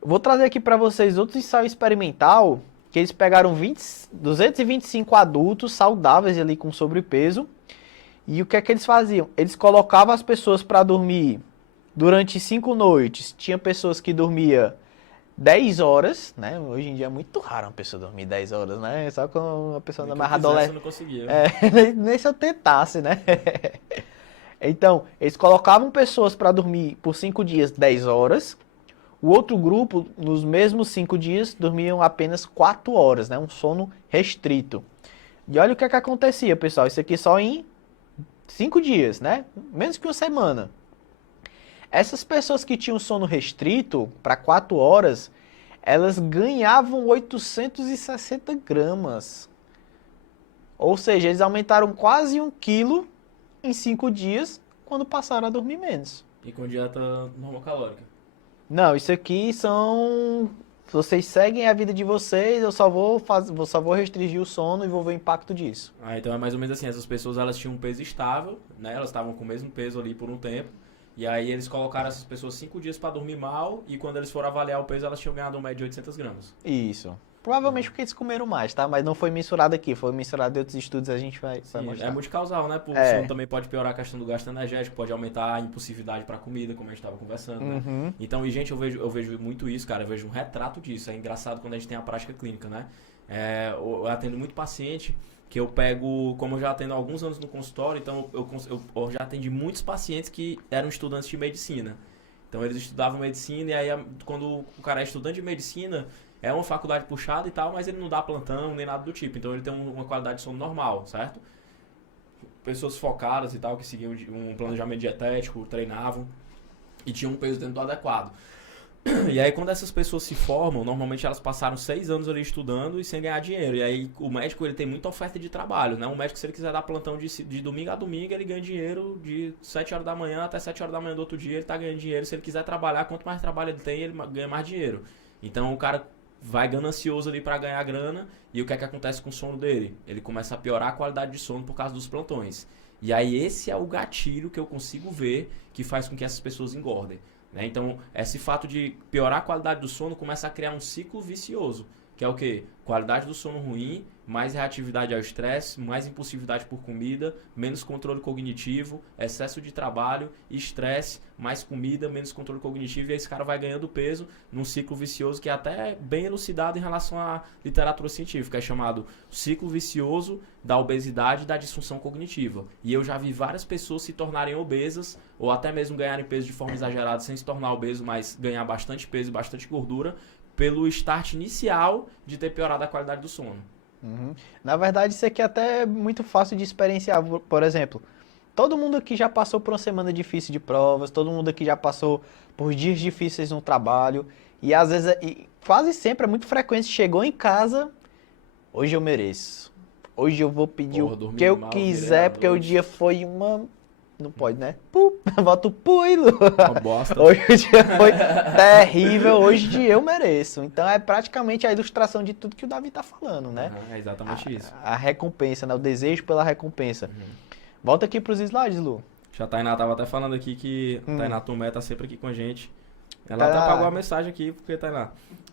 Vou trazer aqui para vocês outro ensaio experimental, que eles pegaram 225 adultos saudáveis ali com sobrepeso. E o que é que eles faziam? Eles colocavam as pessoas para dormir durante 5 noites. Tinha pessoas que dormia 10 horas, né? Hoje em dia é muito raro uma pessoa dormir 10 horas, né? Só quando uma pessoa Nem anda que eu mais quisesse, eu adolescente. não conseguia. É, nem se eu tentasse, né? Então, eles colocavam pessoas para dormir por 5 dias 10 horas. O outro grupo, nos mesmos 5 dias, dormiam apenas 4 horas, né? Um sono restrito. E olha o que é que acontecia, pessoal. Isso aqui só em 5 dias, né? Menos que uma semana. Essas pessoas que tinham sono restrito para 4 horas, elas ganhavam 860 gramas. Ou seja, eles aumentaram quase 1 quilo em 5 dias quando passaram a dormir menos. E com dieta normocalórica. Não, isso aqui são. Vocês seguem a vida de vocês, só vou restringir o sono e vou ver o impacto disso. Ah, então é mais ou menos assim, essas pessoas elas tinham um peso estável, né? Elas estavam com o mesmo peso ali por um tempo. E aí eles colocaram essas pessoas 5 dias para dormir mal e quando eles foram avaliar o peso, elas tinham ganhado um médio de 800 gramas. Isso. Provavelmente porque eles comeram mais, tá? Mas não foi mensurado aqui, foi mensurado em outros estudos, a gente vai Sim, é mostrar. multicausal, né? O sono É. também pode piorar a questão do gasto energético, pode aumentar a impulsividade para comida, como a gente estava conversando, né? Uhum. Então, e gente, eu vejo muito isso, cara, eu vejo um retrato disso. É engraçado quando a gente tem a prática clínica, né? Eu atendo muito paciente que eu pego, como eu já atendo há alguns anos no consultório, então eu já atendi muitos pacientes que eram estudantes de medicina. Então, eles estudavam medicina e aí quando o cara é estudante de medicina, é uma faculdade puxada e tal, mas ele não dá plantão nem nada do tipo. Então, ele tem uma qualidade de sono normal, certo? Pessoas focadas e tal, que seguiam um planejamento dietético, treinavam e tinham um peso dentro do adequado. E aí quando essas pessoas se formam, normalmente elas passaram 6 anos ali estudando e sem ganhar dinheiro. E aí o médico ele tem muita oferta de trabalho, né? Um médico, se ele quiser dar plantão de domingo a domingo, ele ganha dinheiro de 7 horas da manhã até 7 horas da manhã do outro dia, ele tá ganhando dinheiro. Se ele quiser trabalhar, quanto mais trabalho ele tem, ele ganha mais dinheiro. Então o cara vai ganancioso ali para ganhar grana e o que é que acontece com o sono dele? Ele começa a piorar a qualidade de sono por causa dos plantões. E aí esse é o gatilho que eu consigo ver que faz com que essas pessoas engordem. Né? Então, esse fato de piorar a qualidade do sono começa a criar um ciclo vicioso, que é o quê? Qualidade do sono ruim, mais reatividade ao estresse, mais impulsividade por comida, menos controle cognitivo, excesso de trabalho, estresse, mais comida, menos controle cognitivo, e aí esse cara vai ganhando peso num ciclo vicioso que é até bem elucidado em relação à literatura científica, é chamado ciclo vicioso da obesidade e da disfunção cognitiva. E eu já vi várias pessoas se tornarem obesas, ou até mesmo ganharem peso de forma exagerada sem se tornar obeso, mas ganhar bastante peso e bastante gordura, pelo start inicial de ter piorado a qualidade do sono. Uhum. Na verdade, isso aqui é até muito fácil de experienciar. Por exemplo, todo mundo aqui já passou por uma semana difícil de provas, todo mundo aqui já passou por dias difíceis no trabalho, e às vezes, e quase sempre, é muito frequente, chegou em casa, hoje eu mereço. Hoje eu vou pedir Porra, o que dormi eu mal, virei à quiser, porque o dia noite. foi uma. Não pode, né? Volta o pulo. Uma bosta. Hoje o dia foi terrível, hoje eu mereço. Então é praticamente a ilustração de tudo que o Davi tá falando, né? Aham, é exatamente isso. A recompensa, né? O desejo pela recompensa. Uhum. Volta aqui pros slides, Lu. Já a Tainá tava até falando aqui que a Hum. Tainá Tomé tá sempre aqui com a gente. Ela até Tainá. apagou a mensagem aqui, porque Tainá.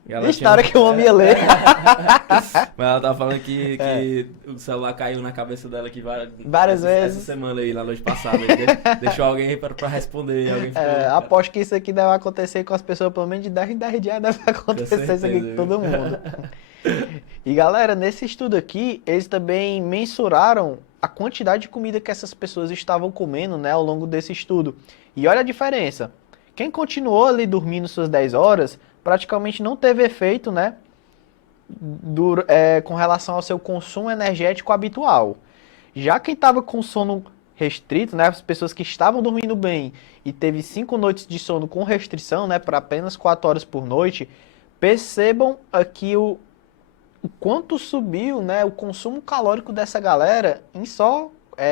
Ela Vixe, na hora que o homem ia ler. Mas ela tava falando que o celular caiu na cabeça dela aqui Várias essa vezes. semana aí, na noite passada. Deixou alguém aí pra responder. E alguém ficou. Aposto que isso aqui deve acontecer com as pessoas pelo menos de 10 em 10 dias. Deve acontecer isso aqui certeza, com todo mundo. E galera, nesse estudo aqui, eles também mensuraram a quantidade de comida que essas pessoas estavam comendo, né, ao longo desse estudo. E olha a diferença. Quem continuou ali dormindo suas 10 horas, praticamente não teve efeito, né, com relação ao seu consumo energético habitual. Já quem estava com sono restrito, né, as pessoas que estavam dormindo bem e teve 5 noites de sono com restrição, né, para apenas 4 horas por noite, percebam aqui o quanto subiu, né, o consumo calórico dessa galera em só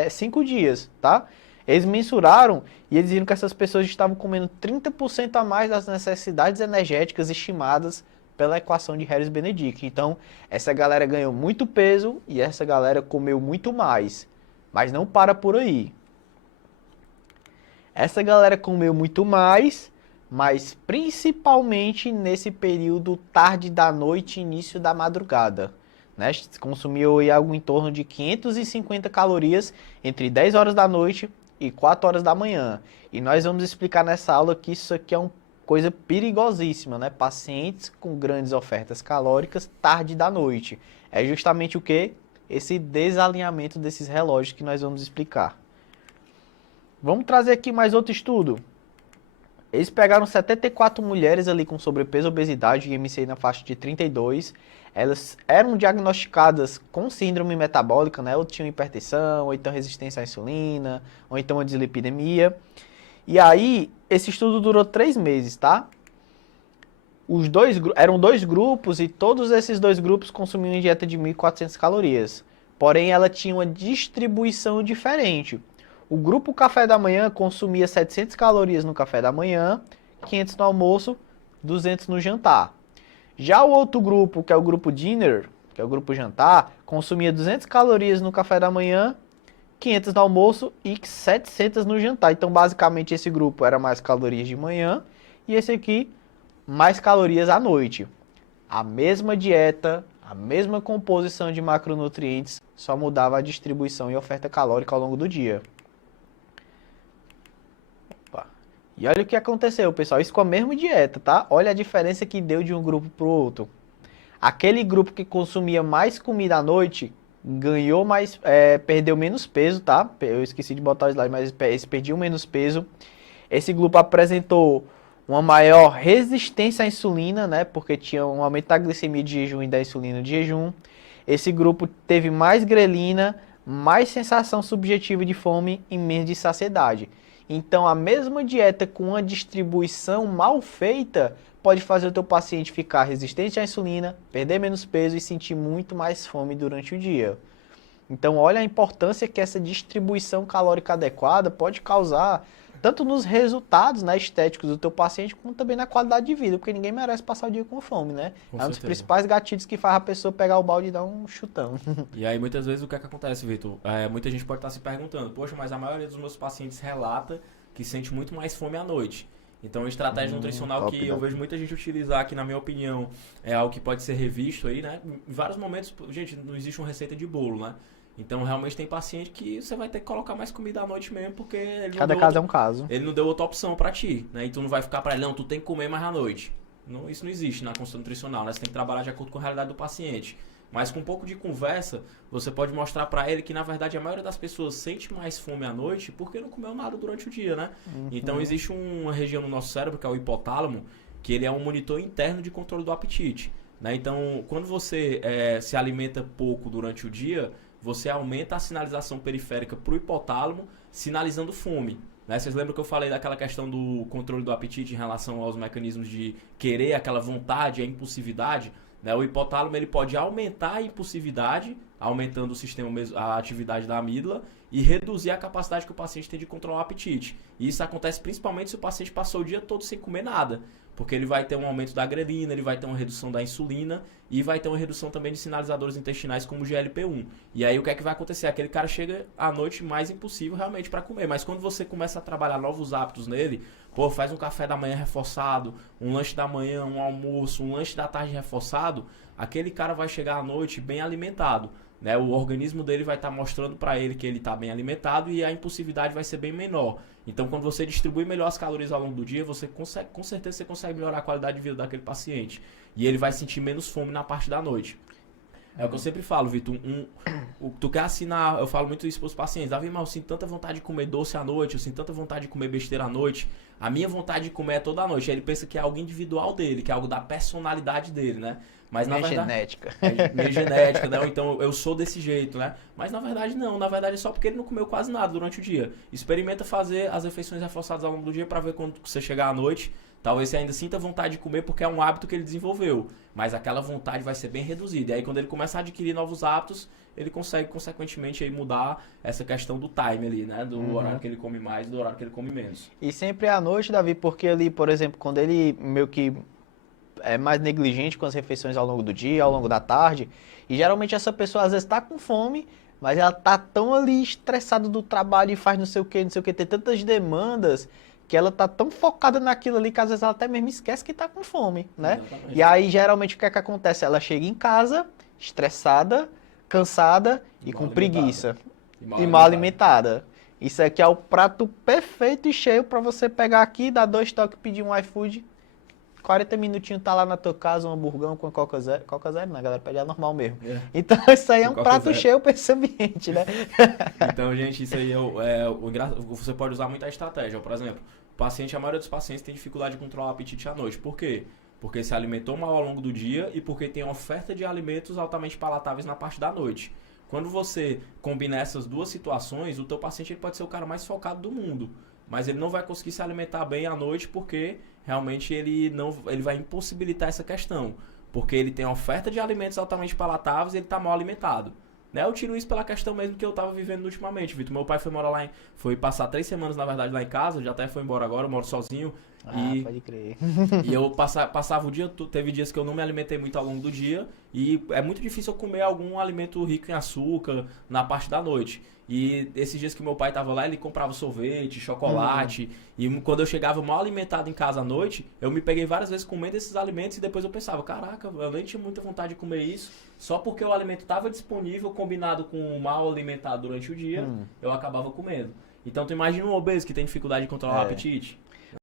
5 dias, tá? Eles mensuraram e eles viram que essas pessoas estavam comendo 30% a mais das necessidades energéticas estimadas pela equação de Harris-Benedict. Então, essa galera ganhou muito peso e essa galera comeu muito mais. Mas não para por aí. Essa galera comeu muito mais, mas principalmente nesse período tarde da noite, início da madrugada. Né? Consumiu aí algo em torno de 550 calorias entre 10 horas da noite e 4 horas da manhã. E nós vamos explicar nessa aula que isso aqui é uma coisa perigosíssima, né? Pacientes com grandes ofertas calóricas tarde da noite. É justamente o que? Esse desalinhamento desses relógios que nós vamos explicar. Vamos trazer aqui mais outro estudo. Eles pegaram 74 mulheres ali com sobrepeso, obesidade e IMC na faixa de 32. Elas eram diagnosticadas com síndrome metabólica, né? Ou tinham hipertensão, ou então resistência à insulina, ou então a dislipidemia. E aí, esse estudo durou 3 meses, tá? Eram 2 grupos e todos esses 2 grupos consumiam dieta de 1.400 calorias. Porém, ela tinha uma distribuição diferente. O grupo café da manhã consumia 700 calorias no café da manhã, 500 no almoço, 200 no jantar. Já o outro grupo, que é o grupo dinner, que é o grupo jantar, consumia 200 calorias no café da manhã, 500 no almoço e 700 no jantar. Então, basicamente, esse grupo era mais calorias de manhã e esse aqui, mais calorias à noite. A mesma dieta, a mesma composição de macronutrientes, só mudava a distribuição e oferta calórica ao longo do dia. E olha o que aconteceu, pessoal. Isso com a mesma dieta, tá? Olha a diferença que deu de um grupo para o outro. Aquele grupo que consumia mais comida à noite ganhou mais, perdeu menos peso, tá? Eu esqueci de botar o slide, mas eles perdiam menos peso. Esse grupo apresentou uma maior resistência à insulina, né? Porque tinha um aumento da glicemia de jejum e da insulina de jejum. Esse grupo teve mais grelina, mais sensação subjetiva de fome e menos de saciedade. Então, a mesma dieta com uma distribuição mal feita pode fazer o teu paciente ficar resistente à insulina, perder menos peso e sentir muito mais fome durante o dia. Então, olha a importância que essa distribuição calórica adequada pode causar, tanto nos resultados, né, estéticos do teu paciente, como também na qualidade de vida, porque ninguém merece passar o dia com fome, né? Com É um dos certeza. principais gatilhos que faz a pessoa pegar o balde e dar um chutão. E aí, muitas vezes, o que é que acontece, Vitor? Muita gente pode estar se perguntando, poxa, mas a maioria dos meus pacientes relata que sente muito mais fome à noite. Então, a estratégia nutricional top, que eu vejo muita gente utilizar, que na minha opinião é algo que pode ser revisto aí, né? Em vários momentos, gente, não existe uma receita de bolo, né? Então, realmente tem paciente que você vai ter que colocar mais comida à noite mesmo, porque Cada caso é um caso. ele não deu outra opção pra ti, né? E tu não vai ficar pra ele, não, tu tem que comer mais à noite. Não, isso não existe na consulta nutricional, né? Você tem que trabalhar de acordo com a realidade do paciente. Mas com um pouco de conversa, você pode mostrar pra ele que, na verdade, a maioria das pessoas sente mais fome à noite porque não comeu nada durante o dia, né? Então, existe uma região no nosso cérebro, que é o hipotálamo, que ele é um monitor interno de controle do apetite, né? Então, quando você se alimenta pouco durante o dia, você aumenta a sinalização periférica pro hipotálamo, sinalizando fome. Né? Vocês lembram que eu falei daquela questão do controle do apetite em relação aos mecanismos de querer, aquela vontade, a impulsividade? Né? O hipotálamo ele pode aumentar a impulsividade, aumentando o sistema, a atividade da amígdala, e reduzir a capacidade que o paciente tem de controlar o apetite. E isso acontece principalmente se o paciente passou o dia todo sem comer nada, porque ele vai ter um aumento da grelina, ele vai ter uma redução da insulina e vai ter uma redução também de sinalizadores intestinais como o GLP-1. E aí o que é que vai acontecer? Aquele cara chega à noite mais impossível realmente para comer, mas quando você começa a trabalhar novos hábitos nele, pô, faz um café da manhã reforçado, um lanche da manhã, um almoço, um lanche da tarde reforçado, aquele cara vai chegar à noite bem alimentado. Né? O organismo dele vai estar mostrando para ele que ele está bem alimentado e a impulsividade vai ser bem menor. Então, quando você distribui melhor as calorias ao longo do dia, você consegue, com certeza você consegue melhorar a qualidade de vida daquele paciente. E ele vai sentir menos fome na parte da noite. É o que eu sempre falo, Vitor. Tu quer assinar, eu falo muito isso para os pacientes. Davi, mas eu sinto tanta vontade de comer doce à noite, eu sinto tanta vontade de comer besteira à noite. A minha vontade de comer é toda noite. Aí ele pensa que é algo individual dele, que é algo da personalidade dele, né? Mas na verdade, genética. É minha genética, né? Então eu sou desse jeito, né? Mas na verdade não. Na verdade é só porque ele não comeu quase nada durante o dia. Experimenta fazer as refeições reforçadas ao longo do dia para ver quando você chegar à noite. Talvez você ainda sinta vontade de comer porque é um hábito que ele desenvolveu. Mas aquela vontade vai ser bem reduzida. E aí quando ele começar a adquirir novos hábitos, ele consegue consequentemente aí mudar essa questão do time ali, né? Do horário que ele come mais e do horário que ele come menos. E sempre à noite, Davi, porque ali, por exemplo, quando ele meio que é mais negligente com as refeições ao longo do dia, ao longo da tarde, e geralmente essa pessoa às vezes está com fome, mas ela tá tão ali estressada do trabalho e faz não sei o que, tem tantas demandas que ela tá tão focada naquilo ali que às vezes ela até mesmo esquece que tá com fome, né? Exatamente. E aí, geralmente, o que é que acontece? Ela chega em casa, estressada, cansada e Mal com alimentada. preguiça. mal E mal alimentada. alimentada. Isso aqui é o prato perfeito e cheio pra você pegar aqui, dar 2 toques, pedir um iFood. 40 minutinhos tá lá na tua casa, um hamburgão com Coca Zero. Coca Zero não, a galera pede a normal mesmo. É. Então isso aí é um Coca prato Zero. cheio pra esse ambiente, né? Então, gente, isso aí você pode usar muita estratégia. Por exemplo, a maioria dos pacientes tem dificuldade de controlar o apetite à noite. Por quê? Porque se alimentou mal ao longo do dia e porque tem oferta de alimentos altamente palatáveis na parte da noite. Quando você combina essas duas situações, o teu paciente ele pode ser o cara mais focado do mundo, mas ele não vai conseguir se alimentar bem à noite porque realmente ele vai impossibilitar essa questão, porque ele tem oferta de alimentos altamente palatáveis e ele está mal alimentado. Né? Eu tiro isso pela questão mesmo que eu estava vivendo ultimamente, Vitor. Meu pai foi morar lá, foi passar 3 semanas, na verdade, lá em casa, já até foi embora agora, eu moro sozinho. Pode crer. E eu passava o dia, teve dias que eu não me alimentei muito ao longo do dia e é muito difícil eu comer algum alimento rico em açúcar na parte da noite. E esses dias que meu pai tava lá, ele comprava sorvete, chocolate, e quando eu chegava mal alimentado em casa à noite, eu me peguei várias vezes comendo esses alimentos e depois eu pensava, caraca, eu nem tinha muita vontade de comer isso, só porque o alimento estava disponível, combinado com o mal alimentado durante o dia, eu acabava comendo. Então tu imagina um obeso que tem dificuldade de controlar o apetite.